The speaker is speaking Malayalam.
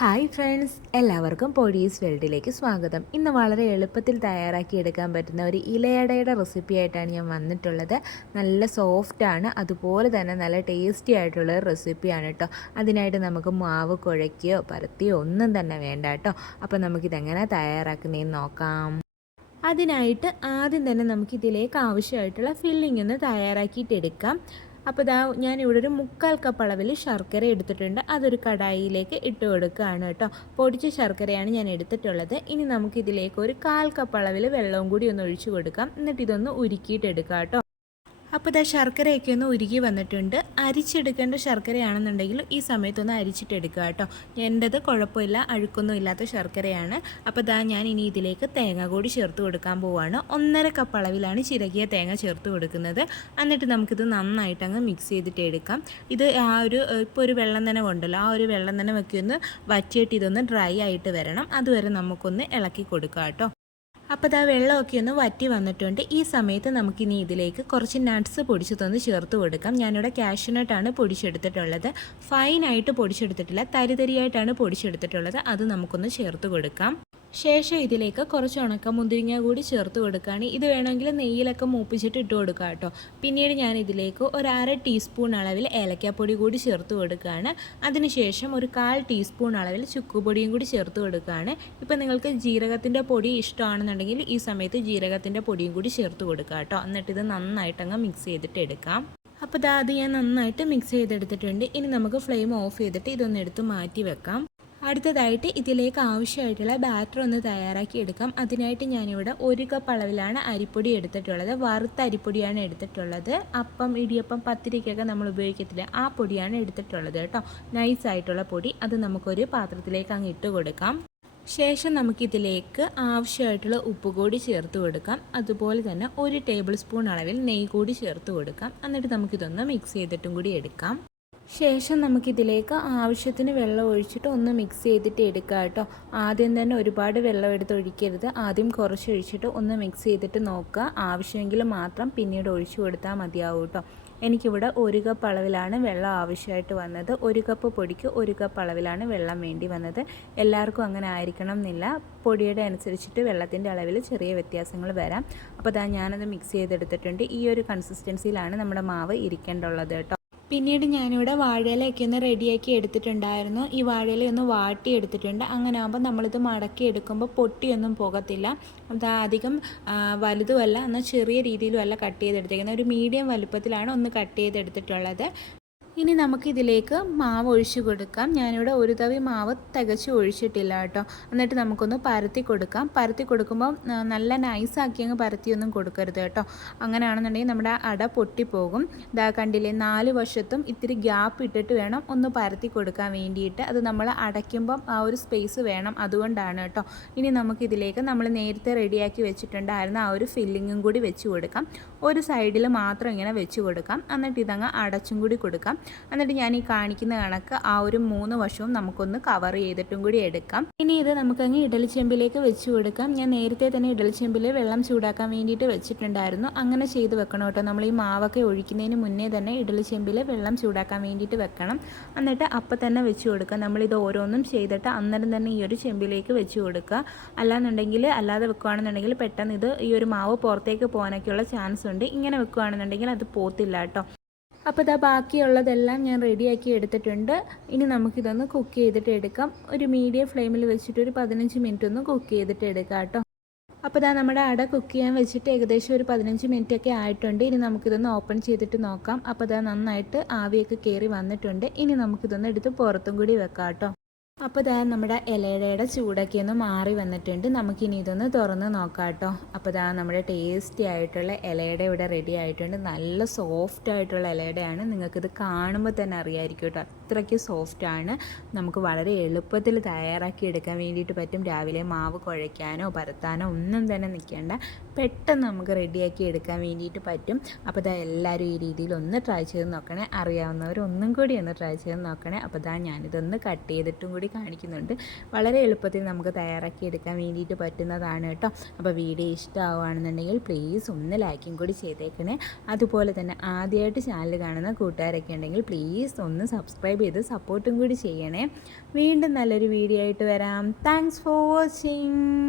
ഹായ് ഫ്രണ്ട്സ്, എല്ലാവർക്കും പൊഴീസ് വേൾഡിലേക്ക് സ്വാഗതം. ഇന്ന് വളരെ എളുപ്പത്തിൽ തയ്യാറാക്കിയെടുക്കാൻ പറ്റുന്ന ഒരു ഇലയടയുടെ റെസിപ്പി ആയിട്ടാണ് ഞാൻ വന്നിട്ടുള്ളത്. നല്ല സോഫ്റ്റാണ്, അതുപോലെ തന്നെ നല്ല ടേസ്റ്റി ആയിട്ടുള്ള റെസിപ്പിയാണ് കേട്ടോ. അതിനായിട്ട് നമുക്ക് മാവ് കുഴയ്ക്കുകയോ പരത്തിയോ ഒന്നും തന്നെ വേണ്ട കേട്ടോ. അപ്പോൾ നമുക്കിതെങ്ങനെ തയ്യാറാക്കുന്നതെന്ന് നോക്കാം. അതിനായിട്ട് ആദ്യം തന്നെ നമുക്കിതിലേക്ക് ആവശ്യമായിട്ടുള്ള ഫില്ലിംഗ് ഒന്ന് തയ്യാറാക്കിയിട്ടെടുക്കാം. അപ്പോൾ ഞാനിവിടെ ഒരു 1/4 കപ്പ് അളവിൽ ശർക്കര എടുത്തിട്ടുണ്ട്. അതൊരു കടായിയിലേക്ക് ഇട്ട് കൊടുക്കുകയാണ് കേട്ടോ. പൊടിച്ച ശർക്കരയാണ് ഞാൻ എടുത്തിട്ടുള്ളത്. ഇനി നമുക്കിതിലേക്ക് ഒരു 1/4 കപ്പ് അളവിൽ വെള്ളവും കൂടി ഒന്ന് ഒഴിച്ചു കൊടുക്കാം. എന്നിട്ട് ഇതൊന്ന് ഉരുക്കിയിട്ടെടുക്കാം കേട്ടോ. അപ്പോൾ ശർക്കരയൊക്കെ ഒന്ന് ഉരുകി വന്നിട്ടുണ്ട്. അരിച്ചെടുക്കേണ്ട ശർക്കരയാണെന്നുണ്ടെങ്കിൽ ഈ സമയത്തൊന്ന് അരിച്ചിട്ടെടുക്കുക കേട്ടോ. എൻ്റെത് കുഴപ്പമില്ല, അഴുക്കൊന്നും ഇല്ലാത്ത ശർക്കരയാണ്. അപ്പോൾ ഞാൻ ഇനി ഇതിലേക്ക് തേങ്ങ കൂടി ചേർത്ത് കൊടുക്കാൻ പോവുകയാണ്. 1/2 കപ്പ് അളവിലാണ് ചിരകിയ തേങ്ങ ചേർത്ത് കൊടുക്കുന്നത്. എന്നിട്ട് നമുക്കിത് നന്നായിട്ട് അങ്ങ് മിക്സ് ചെയ്തിട്ട് എടുക്കാം. ഇത് ഇപ്പോൾ ഒരു വെള്ളം നനവുണ്ടല്ലോ, ആ ഒരു വെള്ളം നനവൊക്കെ ഒന്ന് വറ്റിയിട്ട് ഇതൊന്ന് ഡ്രൈ ആയിട്ട് വരണം. അതുവരെ നമുക്കൊന്ന് ഇളക്കി കൊടുക്കാം കേട്ടോ. അപ്പോൾ വെള്ളമൊക്കെ ഒന്ന് വറ്റി വന്നിട്ടുണ്ട്. ഈ സമയത്ത് നമുക്കിനി ഇതിലേക്ക് കുറച്ച് നട്ട്സ് പൊടിച്ചതൊന്ന് ചേർത്ത് കൊടുക്കാം. ഞാനിവിടെ കാഷ്യൂനട്ടാണ് പൊടിച്ചെടുത്തിട്ടുള്ളത്. ഫൈനായിട്ട് പൊടിച്ചെടുത്തിട്ടില്ല, തരിതരിയായിട്ടാണ് പൊടിച്ചെടുത്തിട്ടുള്ളത്. അത് നമുക്കൊന്ന് ചേർത്ത് കൊടുക്കാം. ശേഷം ഇതിലേക്ക് കുറച്ച് ഉണക്കമുന്തിരിങ്ങ കൂടി ചേർത്ത് കൊടുക്കുകയാണ്. ഇത് വേണമെങ്കിൽ നെയ്യിലൊക്കെ മൂപ്പിച്ചിട്ട് ഇട്ട് കൊടുക്കുക കേട്ടോ. പിന്നീട് ഞാൻ ഇതിലേക്ക് ഒരു 1/2 ടീസ്പൂൺ അളവിൽ ഏലക്കാപ്പൊടി കൂടി ചേർത്ത് കൊടുക്കുകയാണ്. അതിനുശേഷം ഒരു 1/4 ടീസ്പൂൺ അളവിൽ ചുക്കുപൊടിയും കൂടി ചേർത്ത് കൊടുക്കുകയാണ്. ഇപ്പോൾ നിങ്ങൾക്ക് ജീരകത്തിൻ്റെ പൊടി ഇഷ്ടമാണെന്നുണ്ടെങ്കിൽ ഈ സമയത്ത് ജീരകത്തിൻ്റെ പൊടിയും കൂടി ചേർത്ത് കൊടുക്കുക കേട്ടോ. എന്നിട്ട് ഇത് നന്നായിട്ട് അങ്ങ് മിക്സ് ചെയ്തിട്ട് എടുക്കാം. അപ്പോൾ അത് ഞാൻ നന്നായിട്ട് മിക്സ് ചെയ്തെടുത്തിട്ടുണ്ട്. ഇനി നമുക്ക് ഫ്ലെയിം ഓഫ് ചെയ്തിട്ട് ഇതൊന്ന് എടുത്ത് മാറ്റി വെക്കാം. അടുത്തതായിട്ട് ഇതിലേക്ക് ആവശ്യമായിട്ടുള്ള ബാറ്റർ ഒന്ന് തയ്യാറാക്കി എടുക്കാം. അതിനായിട്ട് ഞാനിവിടെ 1 കപ്പ് അളവിലാണ് അരിപ്പൊടി എടുത്തിട്ടുള്ളത്. വറുത്ത അരിപ്പൊടിയാണ് എടുത്തിട്ടുള്ളത്. അപ്പം, ഇടിയപ്പം, പത്തിരിക്കൊക്കെ നമ്മൾ ഉപയോഗിക്കത്തില്ല, ആ പൊടിയാണ് എടുത്തിട്ടുള്ളത് കേട്ടോ. നൈസായിട്ടുള്ള പൊടി. അത് നമുക്കൊരു പാത്രത്തിലേക്ക് അങ്ങ് ഇട്ട് കൊടുക്കാം. ശേഷം നമുക്കിതിലേക്ക് ആവശ്യമായിട്ടുള്ള ഉപ്പ് കൂടി ചേർത്ത് കൊടുക്കാം. അതുപോലെ തന്നെ 1 ടേബിൾ സ്പൂൺ അളവിൽ നെയ്യ് കൂടി ചേർത്ത് കൊടുക്കാം. എന്നിട്ട് നമുക്കിതൊന്ന് മിക്സ് ചെയ്തിട്ടും കൂടി എടുക്കാം. ശേഷം നമുക്കിതിലേക്ക് ആവശ്യത്തിന് വെള്ളം ഒഴിച്ചിട്ട് ഒന്ന് മിക്സ് ചെയ്തിട്ട് എടുക്കുക കേട്ടോ. ആദ്യം തന്നെ ഒരുപാട് വെള്ളം എടുത്ത് ഒഴിക്കരുത്. ആദ്യം കുറച്ച് ഒഴിച്ചിട്ട് ഒന്ന് മിക്സ് ചെയ്തിട്ട് നോക്കുക. ആവശ്യമെങ്കിൽ മാത്രം പിന്നീട് ഒഴിച്ചു കൊടുത്താൽ മതിയാവും കേട്ടോ. എനിക്കിവിടെ 1 കപ്പ് അളവിലാണ് വെള്ളം ആവശ്യമായിട്ട് വന്നത്. 1 കപ്പ് പൊടിക്ക് 1 കപ്പ് അളവിലാണ് വെള്ളം വേണ്ടി വന്നത്. എല്ലാവർക്കും അങ്ങനെ ആയിരിക്കണം എന്നില്ല. പൊടിയുടെ അനുസരിച്ചിട്ട് വെള്ളത്തിൻ്റെ അളവിൽ ചെറിയ വ്യത്യാസങ്ങൾ വരാം. അപ്പോൾ ഞാനത് മിക്സ് ചെയ്തെടുത്തിട്ടുണ്ട്. ഈ ഒരു കൺസിസ്റ്റൻസിയിലാണ് നമ്മുടെ മാവ് ഇരിക്കേണ്ടുള്ളത് കേട്ടോ. പിന്നീട് ഞാനിവിടെ വാഴയിലയൊക്കെ ഒന്ന് റെഡിയാക്കി എടുത്തിട്ടുണ്ടായിരുന്നു. ഈ വാഴയില ഒന്ന് വാട്ടി എടുത്തിട്ടുണ്ട്. അങ്ങനെ ആകുമ്പോൾ നമ്മളിത് മടക്കി എടുക്കുമ്പോൾ പൊട്ടിയൊന്നും പോകത്തില്ല. അത് അധികം വലുതുമല്ല, എന്നാൽ ചെറിയ രീതിയിലും അല്ല കട്ട് ചെയ്തെടുത്തേക്കുന്നത്. ഒരു മീഡിയം വലുപ്പത്തിലാണ് ഒന്ന് കട്ട് ചെയ്തെടുത്തിട്ടുള്ളത്. ഇനി നമുക്കിതിലേക്ക് മാവ് ഒഴിച്ച് കൊടുക്കാം. ഞാനിവിടെ ഒരു തവി മാവ് തികച്ച് ഒഴിച്ചിട്ടില്ല കേട്ടോ. എന്നിട്ട് നമുക്കൊന്ന് പരത്തി കൊടുക്കാം. പരത്തി കൊടുക്കുമ്പോൾ നല്ല നൈസാക്കി അങ്ങ് പരത്തിയൊന്നും കൊടുക്കരുത് കേട്ടോ. അങ്ങനെയാണെന്നുണ്ടെങ്കിൽ നമ്മുടെ അട പൊട്ടിപ്പോകും. കണ്ടില്ലേ, 4 വശത്തും ഇത്തിരി ഗ്യാപ്പ് ഇട്ടിട്ട് വേണം ഒന്ന് പരത്തി കൊടുക്കാൻ വേണ്ടിയിട്ട്. അത് നമ്മൾ അടയ്ക്കുമ്പം ആ ഒരു സ്പേസ് വേണം, അതുകൊണ്ടാണ് കേട്ടോ. ഇനി നമുക്കിതിലേക്ക് നമ്മൾ നേരത്തെ റെഡിയാക്കി വെച്ചിട്ടുണ്ടായിരുന്ന ആ ഒരു ഫില്ലിങ്ങും കൂടി വെച്ച് കൊടുക്കാം. ഒരു സൈഡിൽ മാത്രം ഇങ്ങനെ വെച്ച് കൊടുക്കാം. എന്നിട്ട് ഇതങ്ങ് അടച്ചും കൂടി കൊടുക്കാം. എന്നിട്ട് ഞാൻ ഈ കാണിക്കുന്ന കണക്ക് ആ ഒരു 3 വശവും നമുക്കൊന്ന് കവർ ചെയ്തിട്ടും കൂടി എടുക്കാം. ഇനി ഇത് നമുക്കങ്ങ് ഇഡലിച്ചെമ്പിലേക്ക് വെച്ച് കൊടുക്കാം. ഞാൻ നേരത്തെ തന്നെ ഇഡലിച്ചെമ്പിൽ വെള്ളം ചൂടാക്കാൻ വേണ്ടിയിട്ട് വെച്ചിട്ടുണ്ടായിരുന്നു. അങ്ങനെ ചെയ്ത് വെക്കണം കേട്ടോ. നമ്മൾ ഈ മാവൊക്കെ ഒഴിക്കുന്നതിന് മുന്നേ തന്നെ ഇഡലിച്ചെമ്പിൽ വെള്ളം ചൂടാക്കാൻ വേണ്ടിയിട്ട് വെക്കണം. എന്നിട്ട് അപ്പം തന്നെ വെച്ച് കൊടുക്കുക. നമ്മളിത് ഓരോന്നും ചെയ്തിട്ട് അന്നേരം തന്നെ ഈ ഒരു ചെമ്പിലേക്ക് വെച്ച് കൊടുക്കുക. അല്ലാതെ വെക്കുകയാണെന്നുണ്ടെങ്കിൽ പെട്ടെന്ന് ഈ ഒരു മാവ് പുറത്തേക്ക് പോകാനൊക്കെയുള്ള ചാൻസ് ഉണ്ട്. ഇങ്ങനെ വെക്കുകയാണെന്നുണ്ടെങ്കിൽ അത് പോത്തില്ല കേട്ടോ. അപ്പോൾ ബാക്കിയുള്ളതെല്ലാം ഞാൻ റെഡിയാക്കി എടുത്തിട്ടുണ്ട്. ഇനി നമുക്കിതൊന്ന് കുക്ക് ചെയ്തിട്ട് എടുക്കാം. ഒരു മീഡിയം ഫ്ലെയിമിൽ വെച്ചിട്ട് ഒരു 15 മിനിറ്റ് ഒന്ന് കുക്ക് ചെയ്തിട്ട് എടുക്കാം കേട്ടോ. അപ്പോൾ നമ്മുടെ അട കുക്ക് ചെയ്യാൻ വെച്ചിട്ട് ഏകദേശം ഒരു 15 മിനിറ്റൊക്കെ ആയിട്ടുണ്ട്. ഇനി നമുക്കിതൊന്ന് ഓപ്പൺ ചെയ്തിട്ട് നോക്കാം. അപ്പോൾ നന്നായിട്ട് ആവിയൊക്കെ കയറി വന്നിട്ടുണ്ട്. ഇനി നമുക്കിതൊന്ന് എടുത്ത് പുറത്തും കൂടി വെക്കാം കേട്ടോ. അപ്പോൾ നമ്മുടെ ഇലയുടെ ചൂടൊക്കെ ഒന്ന് മാറി വന്നിട്ടുണ്ട്. നമുക്കിനി ഇതൊന്ന് തുറന്ന് നോക്കാം കേട്ടോ. അപ്പോൾ നമ്മുടെ ടേസ്റ്റി ആയിട്ടുള്ള ഇലയുടെ ഇവിടെ റെഡി ആയിട്ടുണ്ട്. നല്ല സോഫ്റ്റ് ആയിട്ടുള്ള ഇലയുടെയാണ്. നിങ്ങൾക്കിത് കാണുമ്പോൾ തന്നെ അറിയാമായിരിക്കും കേട്ടോ, അത്രയ്ക്ക് സോഫ്റ്റാണ്. നമുക്ക് വളരെ എളുപ്പത്തിൽ തയ്യാറാക്കി എടുക്കാൻ വേണ്ടിയിട്ട് പറ്റും. രാവിലെ മാവ് കുഴയ്ക്കാനോ പരത്താനോ ഒന്നും തന്നെ നിൽക്കേണ്ട, പെട്ടെന്ന് നമുക്ക് റെഡിയാക്കി എടുക്കാൻ വേണ്ടിയിട്ട് പറ്റും. അപ്പോൾ എല്ലാവരും ഈ രീതിയിൽ ഒന്ന് ട്രൈ ചെയ്ത് നോക്കണേ. അറിയാവുന്നവർ ഒന്നും കൂടി ഒന്ന് ട്രൈ ചെയ്ത് നോക്കണേ. അപ്പോൾ ഞാനിതൊന്ന് കട്ട് ചെയ്തിട്ടും കൂടി കാണിക്കുന്നുണ്ട്. വളരെ എളുപ്പത്തിൽ നമുക്ക് തയ്യാറാക്കി എടുക്കാൻ വേണ്ടിയിട്ട് പറ്റുന്നതാണ് കേട്ടോ. അപ്പോൾ വീഡിയോ ഇഷ്ടമാവുകയാണെന്നുണ്ടെങ്കിൽ പ്ലീസ് ഒന്ന് ലൈക്കും കൂടി ചെയ്തേക്കണേ. അതുപോലെ തന്നെ ആദ്യമായിട്ട് ചാനൽ കാണുന്ന കൂട്ടുകാരൊക്കെ ഉണ്ടെങ്കിൽ പ്ലീസ് ഒന്ന് സബ്സ്ക്രൈബ് സബ്സ്ക്രൈബ് ചെയ്ത് സപ്പോർട്ടും കൂടി ചെയ്യണേ. വീണ്ടും നല്ലൊരു വീഡിയോ ആയിട്ട് വരാം. Thanks for watching.